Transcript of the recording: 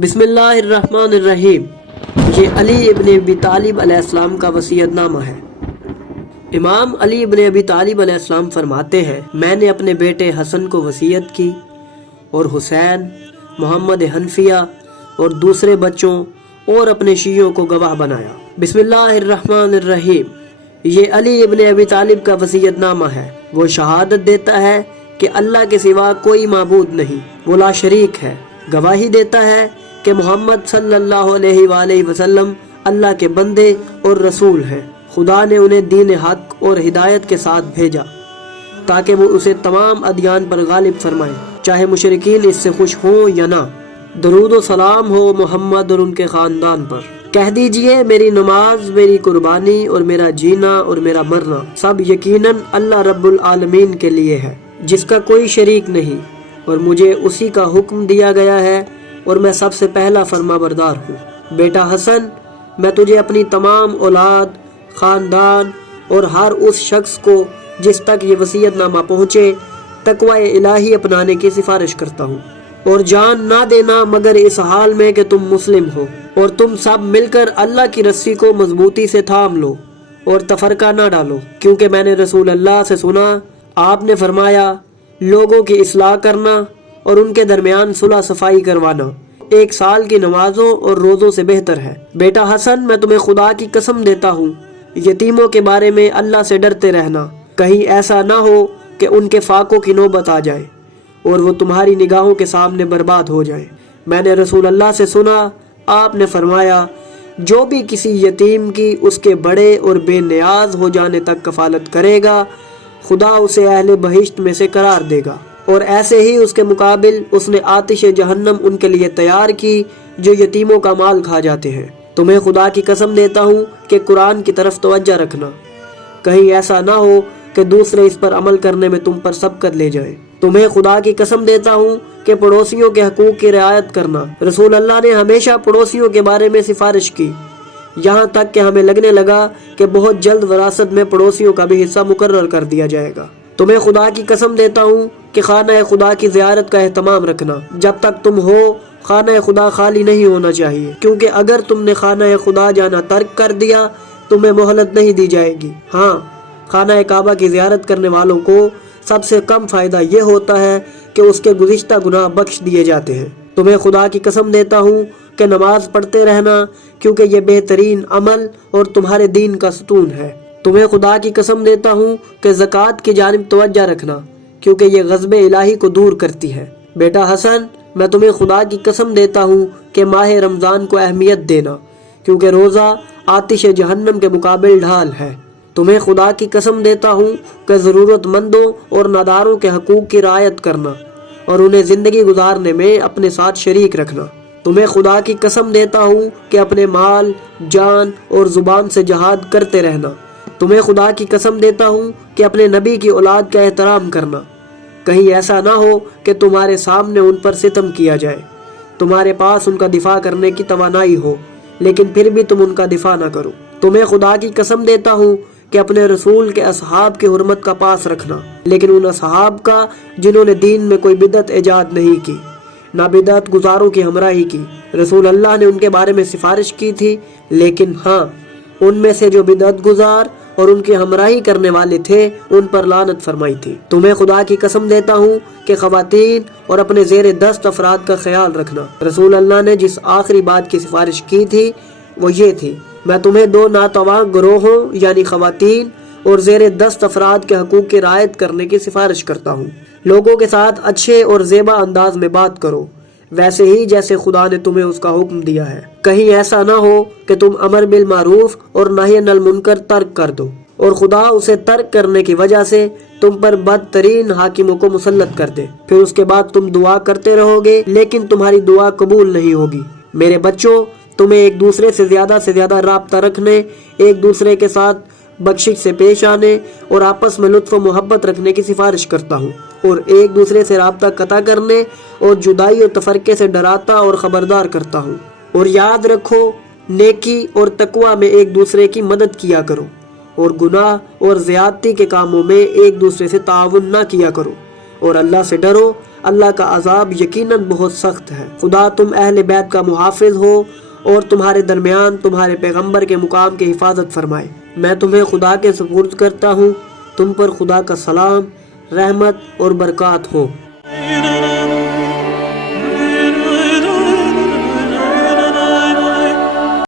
بسم اللہ الرحمن الرحیم۔ یہ علی ابن ابی طالب علیہ السلام کا وصیت نامہ ہے۔ امام علی ابن ابی طالب علیہ السلام فرماتے ہیں، میں نے اپنے بیٹے حسن کو وصیت کی اور حسین، محمد حنفیہ اور دوسرے بچوں اور اپنے شیعوں کو گواہ بنایا۔ بسم اللہ الرحمن الرحیم۔ یہ علی ابن ابی طالب کا وصیت نامہ ہے۔ وہ شہادت دیتا ہے کہ اللہ کے سوا کوئی معبود نہیں، وہ لا شریک ہے۔ گواہی دیتا ہے کہ محمد صلی اللہ علیہ وآلہ وسلم اللہ کے بندے اور رسول ہیں۔ خدا نے انہیں دین حق اور ہدایت کے ساتھ بھیجا تاکہ وہ اسے تمام ادیان پر غالب فرمائیں، چاہے مشرکین اس سے خوش ہوں یا نہ۔ درود و سلام ہو محمد اور ان کے خاندان پر۔ کہہ دیجئے میری نماز، میری قربانی اور میرا جینا اور میرا مرنا سب یقیناً اللہ رب العالمین کے لیے ہے، جس کا کوئی شریک نہیں، اور مجھے اسی کا حکم دیا گیا ہے اور میں سب سے پہلا فرما بردار ہوں۔ بیٹا حسن، میں تجھے اپنی تمام اولاد، خاندان اور ہر اس شخص کو جس تک یہ وصیت نامہ پہنچے تقوی الہی اپنانے کی سفارش کرتا ہوں، اور جان نہ دینا مگر اس حال میں کہ تم مسلم ہو، اور تم سب مل کر اللہ کی رسی کو مضبوطی سے تھام لو اور تفرقہ نہ ڈالو، کیونکہ میں نے رسول اللہ سے سنا، آپ نے فرمایا، لوگوں کی اصلاح کرنا اور ان کے درمیان صلح صفائی کروانا 1 سال کی نمازوں اور روزوں سے بہتر ہے۔ بیٹا حسن، میں تمہیں خدا کی قسم دیتا ہوں، یتیموں کے بارے میں اللہ سے ڈرتے رہنا، کہیں ایسا نہ ہو کہ ان کے فاقوں کی نوبت آ جائے اور وہ تمہاری نگاہوں کے سامنے برباد ہو جائے۔ میں نے رسول اللہ سے سنا، آپ نے فرمایا، جو بھی کسی یتیم کی اس کے بڑے اور بے نیاز ہو جانے تک کفالت کرے گا، خدا اسے اہل بہشت میں سے قرار دے گا، اور ایسے ہی اس کے مقابل اس نے آتش جہنم ان کے لیے تیار کی جو یتیموں کا مال کھا جاتے ہیں۔ تمہیں خدا کی قسم دیتا ہوں کہ قرآن کی طرف توجہ رکھنا، کہیں ایسا نہ ہو کہ دوسرے اس پر عمل کرنے میں تم پر سبقت لے جائیں۔ تمہیں خدا کی قسم دیتا ہوں کہ پڑوسیوں کے حقوق کی رعایت کرنا۔ رسول اللہ نے ہمیشہ پڑوسیوں کے بارے میں سفارش کی، یہاں تک کہ ہمیں لگنے لگا کہ بہت جلد وراثت میں پڑوسیوں کا بھی حصہ مقرر کر دیا جائے گا۔ تمہیں خدا کی قسم دیتا ہوں کہ خانہ خدا کی زیارت کا اہتمام رکھنا۔ جب تک تم ہو خانہ خدا خالی نہیں ہونا چاہیے، کیونکہ اگر تم نے خانہ خدا جانا ترک کر دیا تمہیں مہلت نہیں دی جائے گی۔ ہاں، خانہ کعبہ کی زیارت کرنے والوں کو سب سے کم فائدہ یہ ہوتا ہے کہ اس کے گزشتہ گناہ بخش دیے جاتے ہیں۔ تمہیں خدا کی قسم دیتا ہوں کہ نماز پڑھتے رہنا، کیونکہ یہ بہترین عمل اور تمہارے دین کا ستون ہے۔ تمہیں خدا کی قسم دیتا ہوں کہ زکوٰۃ کی جانب توجہ رکھنا، کیونکہ یہ غضب الہی کو دور کرتی ہے۔ بیٹا حسن، میں تمہیں خدا کی قسم دیتا ہوں کہ ماہ رمضان کو اہمیت دینا، کیونکہ روزہ آتش جہنم کے مقابل ڈھال ہے۔ تمہیں خدا کی قسم دیتا ہوں کہ ضرورت مندوں اور ناداروں کے حقوق کی رعایت کرنا اور انہیں زندگی گزارنے میں اپنے ساتھ شریک رکھنا۔ تمہیں خدا کی قسم دیتا ہوں کہ اپنے مال، جان اور زبان سے جہاد کرتے رہنا۔ تمہیں خدا کی قسم دیتا ہوں کہ اپنے نبی کی اولاد کا احترام کرنا، کہیں ایسا نہ ہو کہ تمہارے سامنے ان پر ستم کیا جائے، تمہارے پاس ان کا دفاع کرنے کی توانائی ہو لیکن پھر بھی تم ان کا دفاع نہ کرو۔ تمہیں خدا کی قسم دیتا ہوں کہ اپنے رسول کے اصحاب کی حرمت کا پاس رکھنا، لیکن ان اصحاب کا جنہوں نے دین میں کوئی بدعت ایجاد نہیں کی، نہ بدعت گزاروں کی ہمراہی کی۔ رسول اللہ نے ان کے بارے میں سفارش کی تھی، لیکن ہاں، ان میں سے جو بدعت گزار اور ان کی ہمراہی کرنے والے تھے ان پر لعنت فرمائی تھی۔ تمہیں خدا کی قسم دیتا ہوں کہ خواتین اور اپنے زیر دست افراد کا خیال رکھنا۔ رسول اللہ نے جس آخری بات کی سفارش کی تھی وہ یہ تھی، میں تمہیں 2 ناتواں گروہوں یعنی خواتین اور زیر دست افراد کے حقوق کی رعایت کرنے کی سفارش کرتا ہوں۔ لوگوں کے ساتھ اچھے اور زیبا انداز میں بات کرو، ویسے ہی جیسے خدا نے تمہیں اس کا حکم دیا ہے۔ کہیں ایسا نہ ہو کہ تم امر بالمعروف اور نہی عن المنکر ترک کر دو اور خدا اسے ترک کرنے کی وجہ سے تم پر بدترین حاکموں کو مسلط کر دے، پھر اس کے بعد تم دعا کرتے رہو گے لیکن تمہاری دعا قبول نہیں ہوگی۔ میرے بچوں، تمہیں ایک دوسرے سے زیادہ رابطہ رکھنے، ایک دوسرے کے ساتھ بخشش سے پیش آنے اور آپس میں لطف و محبت رکھنے کی سفارش کرتا ہوں، اور ایک دوسرے سے رابطہ قطع کرنے اور جدائی اور تفرقے سے ڈراتا اور خبردار کرتا ہوں۔ اور یاد رکھو، نیکی اور تقوی میں ایک دوسرے کی مدد کیا کرو، اور گناہ اور زیادتی کے کاموں میں ایک دوسرے سے تعاون نہ کیا کرو، اور اللہ سے ڈرو، اللہ کا عذاب یقیناً بہت سخت ہے۔ خدا تم اہل بیت کا محافظ ہو اور تمہارے درمیان تمہارے پیغمبر کے مقام کی حفاظت فرمائے۔ میں تمہیں خدا کے سپرد کرتا ہوں، تم پر خدا کا سلام، رحمت اور برکات ہوں۔